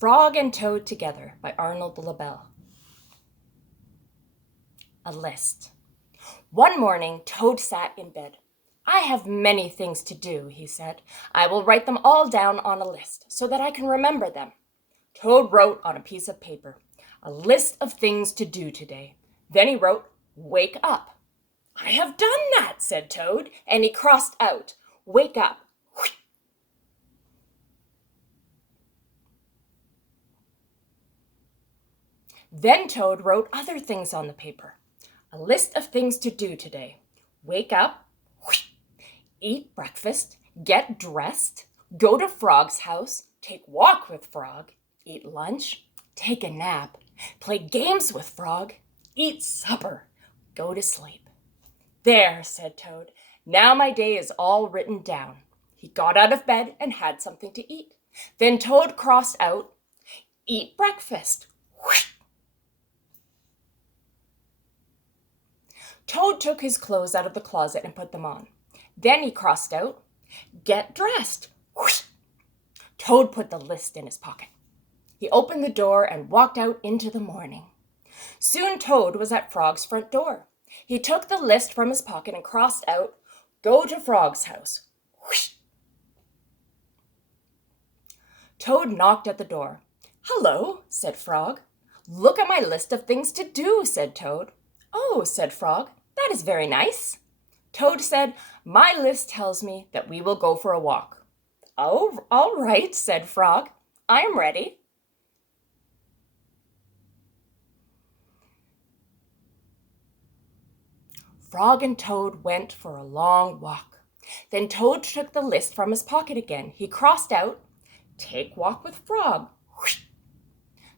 Frog and Toad Together by Arnold Lebel. A list. One morning, Toad sat in bed. "I have many things to do," he said. "I will write them all down on a list so that I can remember them." Toad wrote on a piece of paper, "A list of things to do today." Then he wrote, "Wake up." "I have done that," said Toad, and he crossed out, "Wake up." Then Toad wrote other things on the paper. "A list of things to do today. Wake up, eat breakfast, get dressed, go to Frog's house, take walk with Frog, eat lunch, take a nap, play games with Frog, eat supper, go to sleep." "There," said Toad. "Now my day is all written down." He got out of bed and had something to eat. Then Toad crossed out, "Eat breakfast." Toad took his clothes out of the closet and put them on. Then he crossed out, "Get dressed." Toad put the list in his pocket. He opened the door and walked out into the morning. Soon Toad was at Frog's front door. He took the list from his pocket and crossed out, "Go to Frog's house." Toad knocked at the door. "Hello," said Frog. "Look at my list of things to do," said Toad. "Oh," said Frog, "that is very nice." Toad said, "My list tells me that we will go for a walk." "Oh, all right," said Frog. "I am ready." Frog and Toad went for a long walk. Then Toad took the list from his pocket again. He crossed out, "Take walk with Frog."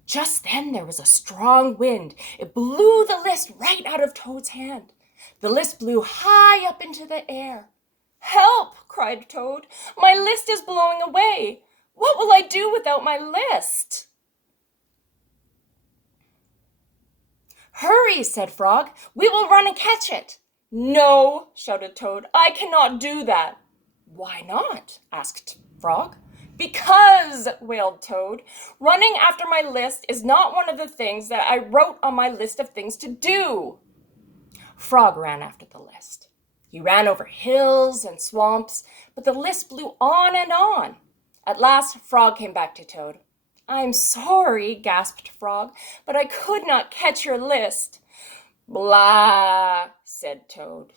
Just then there was a strong wind. It blew the list right out of Toad's hand. The list blew high up into the air. "Help!" cried Toad. "My list is blowing away. What will I do without my list?" "Hurry," said Frog. "We will run and catch it." "No," shouted Toad. "I cannot do that." "Why not?" asked Frog. "Because," wailed Toad, "running after my list is not one of the things that I wrote on my list of things to do." Frog ran after the list. He ran over hills and swamps, but the list blew on and on. At last, Frog came back to Toad. "I'm sorry," gasped Frog, "but I could not catch your list." "Blah," said Toad.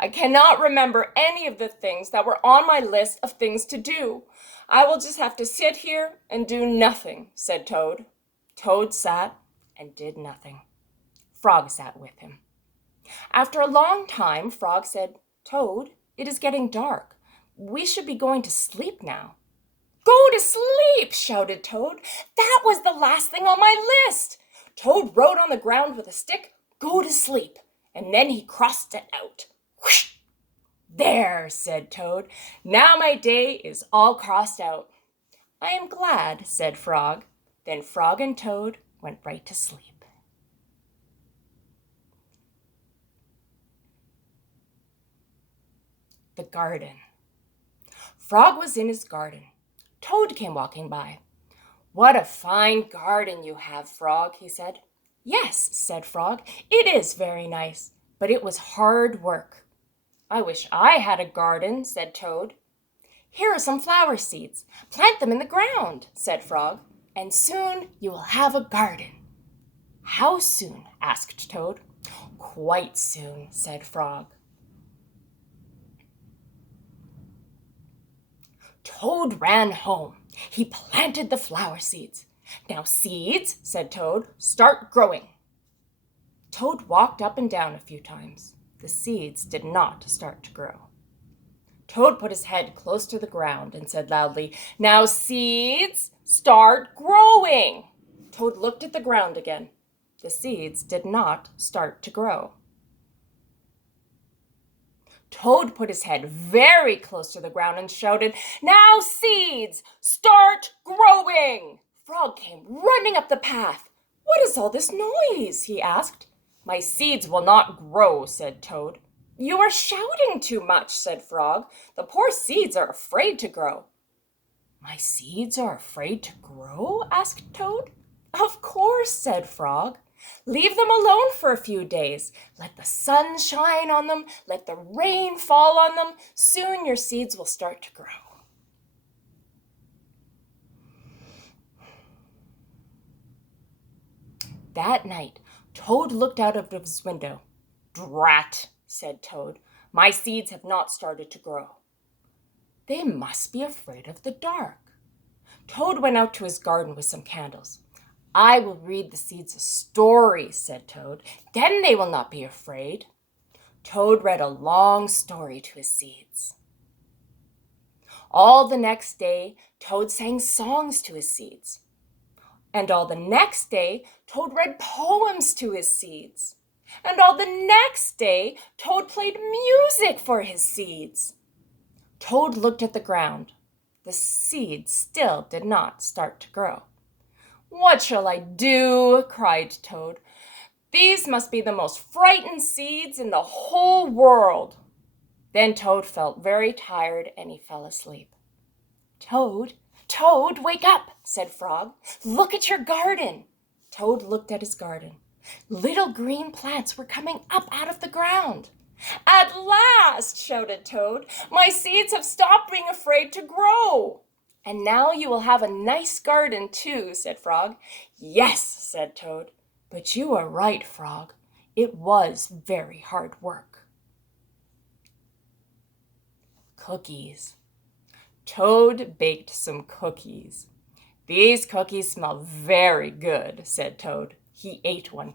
"I cannot remember any of the things that were on my list of things to do. I will just have to sit here and do nothing," said Toad. Toad sat and did nothing. Frog sat with him. After a long time, Frog said, "Toad, it is getting dark. We should be going to sleep now." "Go to sleep!" shouted Toad. "That was the last thing on my list." Toad wrote on the ground with a stick, "Go to sleep," and then he crossed it out. "There," said Toad. "Now my day is all crossed out." "I am glad," said Frog. Then Frog and Toad went right to sleep. The garden. Frog was in his garden. Toad came walking by. "What a fine garden you have, Frog," he said. "Yes," said Frog, "it is very nice, but it was hard work." "I wish I had a garden," said Toad. "Here are some flower seeds. Plant them in the ground," said Frog, "and soon you will have a garden." "How soon?" asked Toad. "Quite soon," said Frog. Toad ran home. He planted the flower seeds. "Now, seeds," said Toad, "start growing." Toad walked up and down a few times. The seeds did not start to grow. Toad put his head close to the ground and said loudly, "Now, seeds, start growing." Toad looked at the ground again. The seeds did not start to grow. Toad put his head very close to the ground and shouted, "Now, seeds, start growing." Frog came running up the path. "What is all this noise?" he asked. "My seeds will not grow," said Toad. You are shouting too much, said Frog. The poor seeds are afraid to grow. My seeds are afraid to grow? Asked Toad. Of course, said Frog. Leave them alone for a few days. Let the sun shine on them. Let the rain fall on them. Soon your seeds will start to grow. That night, Toad looked out of his window. Drat, said Toad. My seeds have not started to grow. They must be afraid of the dark. Toad went out to his garden with some candles. I will read the seeds a story, said Toad. Then they will not be afraid. Toad read a long story to his seeds. All the next day, Toad sang songs to his seeds. And all the next day, Toad read poems to his seeds. And all the next day, Toad played music for his seeds. Toad looked at the ground. The seeds still did not start to grow. What shall I do? Cried Toad. These must be the most frightened seeds in the whole world. Then Toad felt very tired and he fell asleep. Toad, Toad, wake up, said Frog. Look at your garden. Toad looked at his garden. Little green plants were coming up out of the ground. At last, shouted Toad, my seeds have stopped being afraid to grow. And now you will have a nice garden too, said Frog. Yes, said Toad. But you are right, Frog. It was very hard work. Cookies. Toad baked some cookies. These cookies smell very good, said Toad. He ate one.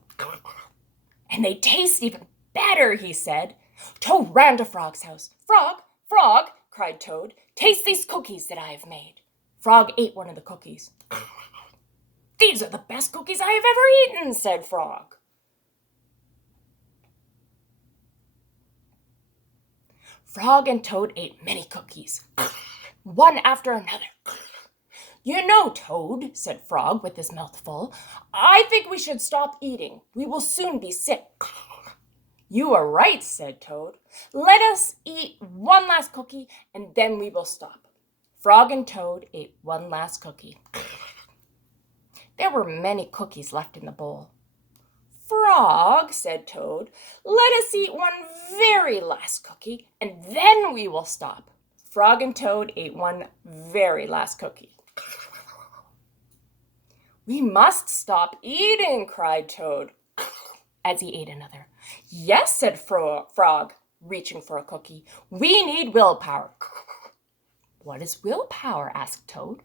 And they taste even better, he said. Toad ran to Frog's house. Frog, Frog, cried Toad, taste these cookies that I have made. Frog ate one of the cookies. These are the best cookies I have ever eaten, said Frog. Frog and Toad ate many cookies, one after another. You know, Toad, said Frog with his mouth full, I think we should stop eating. We will soon be sick. You are right, said Toad. Let us eat one last cookie and then we will stop. Frog and Toad ate one last cookie. There were many cookies left in the bowl. Frog, said Toad, let us eat one very last cookie and then we will stop. Frog and Toad ate one very last cookie. We must stop eating, cried Toad as he ate another. Yes, said Frog, reaching for a cookie. We need willpower. What is willpower? Asked Toad.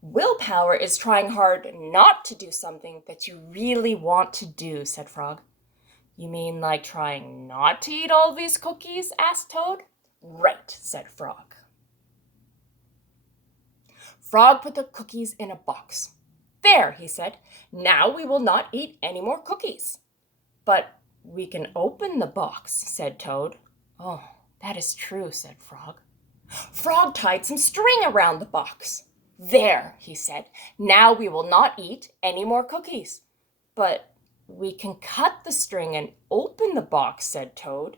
Willpower is trying hard not to do something that you really want to do, said Frog. You mean like trying not to eat all these cookies? Asked Toad. Right, said Frog. Frog put the cookies in a box. There, he said. Now we will not eat any more cookies. But we can open the box, said Toad. Oh, that is true, said Frog. Frog tied some string around the box. There, he said. Now we will not eat any more cookies. But we can cut the string and open the box, said Toad.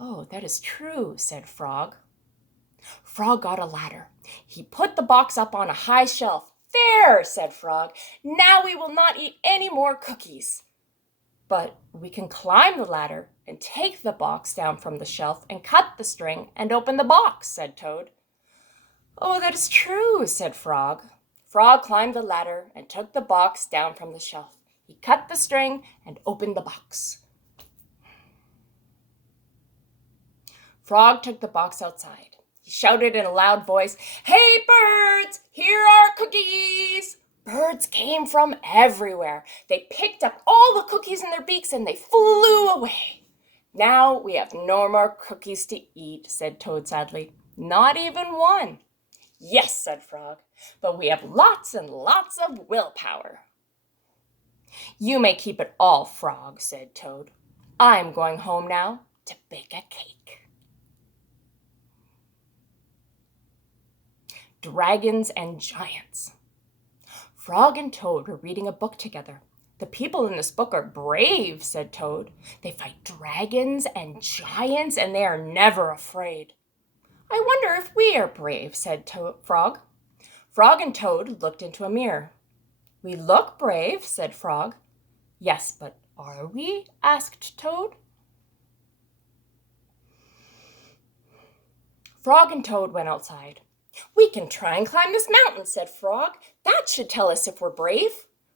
Oh, that is true, said Frog. Frog got a ladder. He put the box up on a high shelf. There, said Frog. Now we will not eat any more cookies. But we can climb the ladder and take the box down from the shelf and cut the string and open the box, said Toad. Oh, that is true, said Frog. Frog climbed the ladder and took the box down from the shelf. He cut the string and opened the box. Frog took the box outside. He shouted in a loud voice, Hey, birds, here are cookies. Birds came from everywhere. They picked up all the cookies in their beaks and they flew away. Now we have no more cookies to eat, said Toad sadly. Not even one. Yes, said Frog, but we have lots and lots of willpower. You may keep it all, Frog, said Toad. I'm going home now to bake a cake. Dragons and Giants. Frog and Toad were reading a book together. The people in this book are brave, said Toad. They fight dragons and giants, and they are never afraid. I wonder if we are brave, said Frog. Frog and Toad looked into a mirror. We look brave, said Frog. Yes, but are we? Asked Toad. Frog and Toad went outside. We can try and climb this mountain, said Frog. That should tell us if we're brave.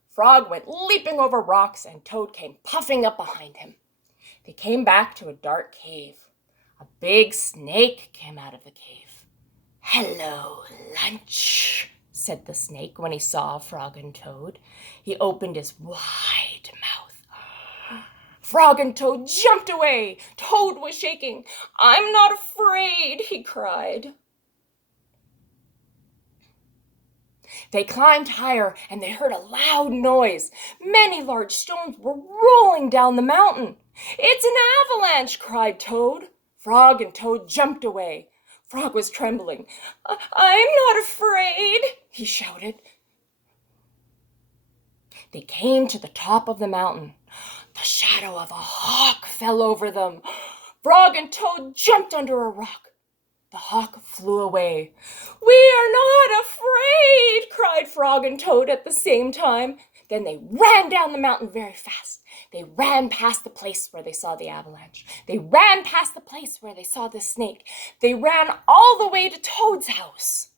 Frog went leaping over rocks, and Toad came puffing up behind him. They came back to a dark cave. A big snake came out of the cave. Hello, lunch, said the snake when he saw Frog and Toad. He opened his wide mouth. Frog and Toad jumped away. Toad was shaking. I'm not afraid, he cried. They climbed higher, and they heard a loud noise. Many large stones were rolling down the mountain. It's an avalanche, cried Toad. Frog and Toad jumped away. Frog was trembling. I'm not afraid, he shouted. They came to the top of the mountain. The shadow of a hawk fell over them. Frog and Toad jumped under a rock. The hawk flew away. We are not afraid, cried Frog and Toad at the same time. Then they ran down the mountain very fast. They ran past the place where they saw the avalanche. They ran past the place where they saw the snake. They ran all the way to Toad's house.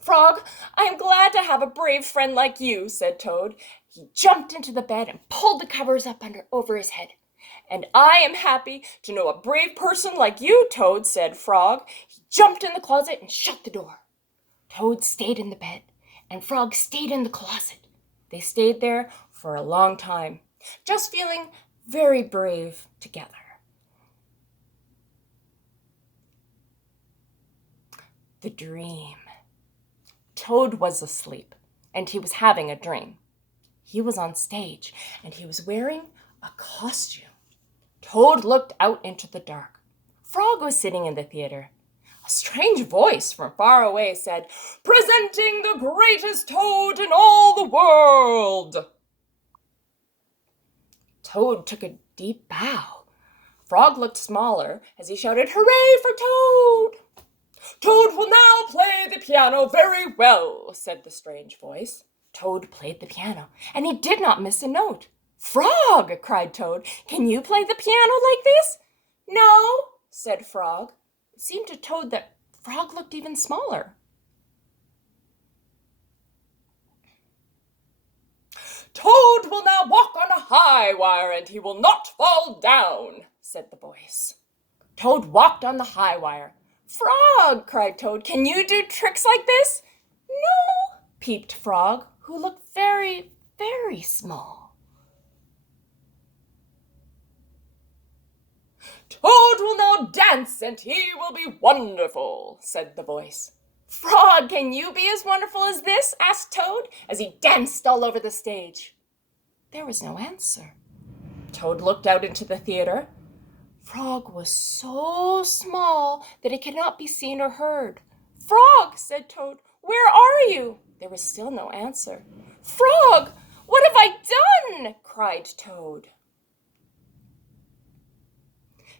Frog, I am glad to have a brave friend like you, said Toad. He jumped into the bed and pulled the covers up over his head. And I am happy to know a brave person like you, Toad, said Frog. He jumped in the closet and shut the door. Toad stayed in the bed, and Frog stayed in the closet. They stayed there for a long time, just feeling very brave together. The dream. Toad was asleep, and he was having a dream. He was on stage, and he was wearing a costume. Toad looked out into the dark. Frog was sitting in the theater. A strange voice from far away said, "Presenting the greatest Toad in all the world." Toad took a deep bow. Frog looked smaller as he shouted, "Hooray for Toad!" "Toad will now play the piano very well," said the strange voice. Toad played the piano, and he did not miss a note. "Frog!" cried Toad. "Can you play the piano like this?" "No," said Frog. It seemed to Toad that Frog looked even smaller. "Toad will now walk on a high wire, and he will not fall down," said the voice. Toad walked on the high wire. "Frog!" cried Toad. "Can you do tricks like this?" "No," peeped Frog, who looked very, very small. "Toad will now dance, and he will be wonderful," said the voice. "Frog, can you be as wonderful as this?" asked Toad, as he danced all over the stage. There was no answer. Toad looked out into the theater. Frog was so small that it could not be seen or heard. "Frog," said Toad, "where are you?" There was still no answer. "Frog, what have I done?" cried Toad.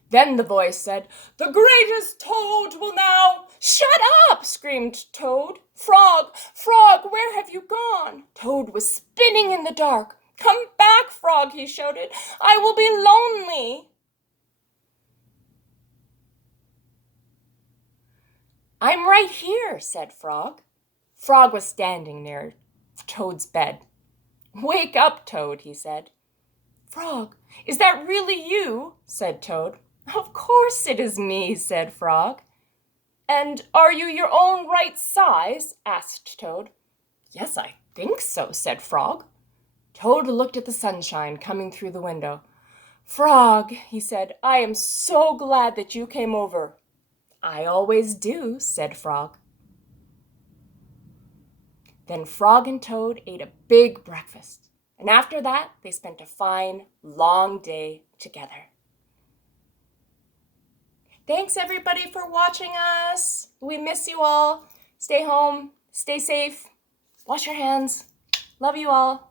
Then the voice said, "The greatest Toad will now—" "Shut up!" screamed Toad. "Frog, Frog, where have you gone?" Toad was spinning in the dark. "Come back, Frog," he shouted. "I will be lonely." "I'm right here," said Frog. Frog was standing near Toad's bed. "Wake up, Toad," he said. "Frog, is that really you?" said Toad. "Of course it is me," said Frog. "And are you your own right size?" asked Toad. "Yes, I think so," said Frog. Toad looked at the sunshine coming through the window. "Frog," he said, "I am so glad that you came over." "I always do," said Frog. Then Frog and Toad ate a big breakfast, and after that they spent a fine, long day together. Thanks everybody for watching us. We miss you all. Stay home, stay safe, wash your hands. Love you all.